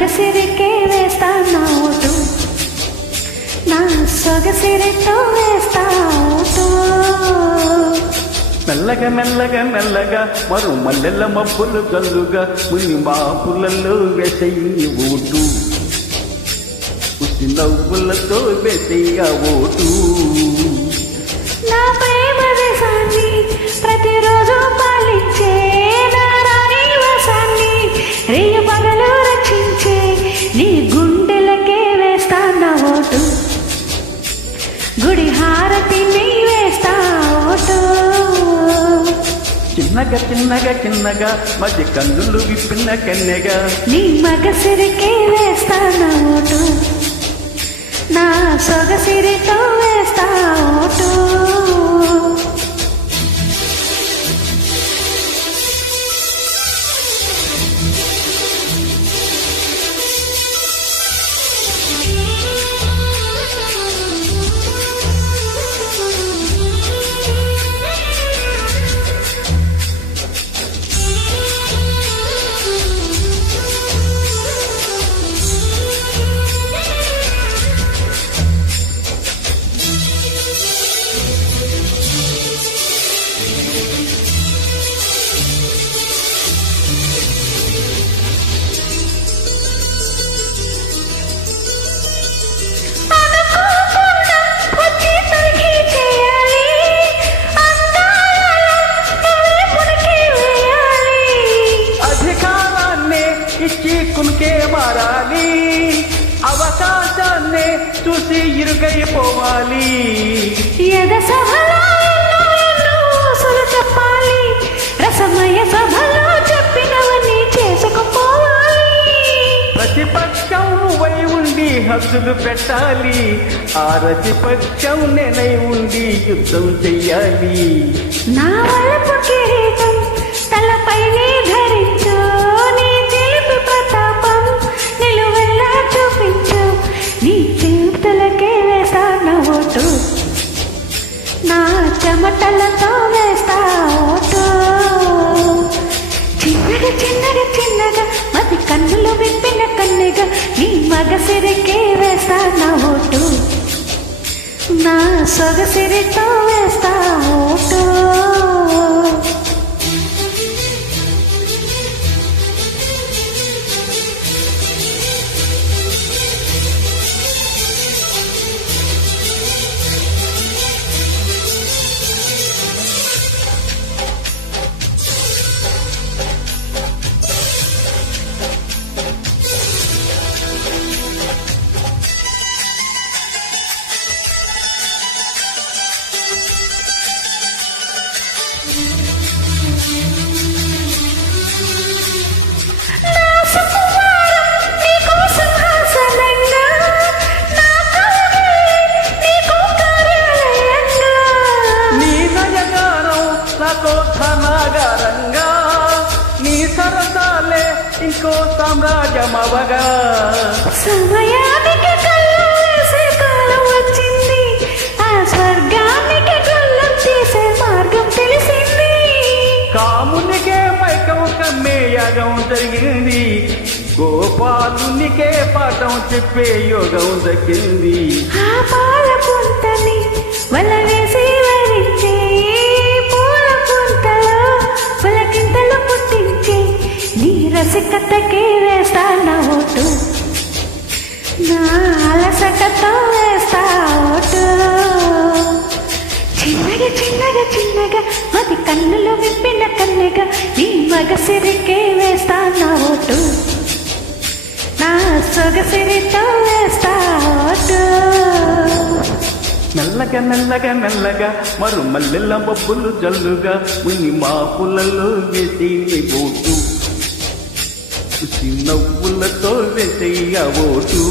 మగసిరికే వేస్తా నా ఓటు, నా సొగసిరితో వేస్తా ఓటు. మెల్లగా మెల్లగా మెల్లగా మరు మల్లెల మబ్బులు గల్లుగా ముని మాపులలో వేసయ్యి ఓటు, ఉసి నవ్వులతో వేసయ్య ఓటు. నా ప్రేమ దేశాన్ని ప్రతిరోజు పాలించే నా రాణి వసాన్ని రేయ పగలు రక్షించే నీ గుండెలకే వేస్తా నా ఓటు, గుడి హారతిని వేస్తా ఓటు. చిన్నగా చిన్నగా చిన్నగా మధ్య కన్నులు విప్పిన కన్నెగా నీ మగసిరికే వేస్తా నా ఓటు, నా సొగసిరితో వేస్తా ఓటు. ఇచ్చి కునికే మారాలి, అవకాశాన్నే చూసి ఇరుగైపోవాలి. ఎద సభలో ఎన్నో ఊసులు చెప్పాలి, రసమయ సభలో చెప్పినవన్నీ చేసుకుపోవాలి. ప్రతిపక్షం నువ్వై ఉండి హద్దులు పెట్టాలి, ఆ ప్రతిపక్షం నేనై ఉండి యుద్ధం చెయ్యాలి. నా వలపు కిరీటం తలపైనే ధరించు, నీ చిలిపి ప్రతాపం నిలువెల్లా చూపించు, నీ చేతులకే వేస్తా నా ఓటు, నా చెమటలతో వేస్తా ఓటు. చిన్నగా చిన్నగా చిన్నగా మది కన్నులు విప్పిన కన్నెగా నీ మగసిరికే వేస్తా నా ఓటు, నా సొగసిరితో వేస్తా ఓటు. ధనాగారంగా నీ సరసాలే ఇంకో సామ్రాజ్యమవగా, సమయానికి కళ్ళు వేసే కాలం వచ్చింది, ఆ స్వర్గానికి కళ్ళం తీసే మార్గం తెలిసింది. కామునికే మైకం కమ్మే యాగం జరిగింది, గోపాలునికే పాఠం చెప్పే యోగం దక్కింది. ఆ పాల పుంతని వల వేసి వరించే పూల పుంతలో పులకింతలు పుట్టించే నీ రసికతకే వేస్తా నా ఓటు, నా అలసటతో వేస్తా ఓటు. చిన్నగా చిన్నగా చిన్నగా మది కన్నులు విప్పిన కన్నెగా నీ మగసిరికే వేస్తా నా ఓటు, నా సొగసిరితో వేస్తా ఓటు. మెల్లగా మెల్లగా మెల్లగా మరు మల్లెల బొబ్బులు జల్లుగా ముని మాపులలో వేసి ఓటు, నవ్వులతో వేసయ్య ఓటు.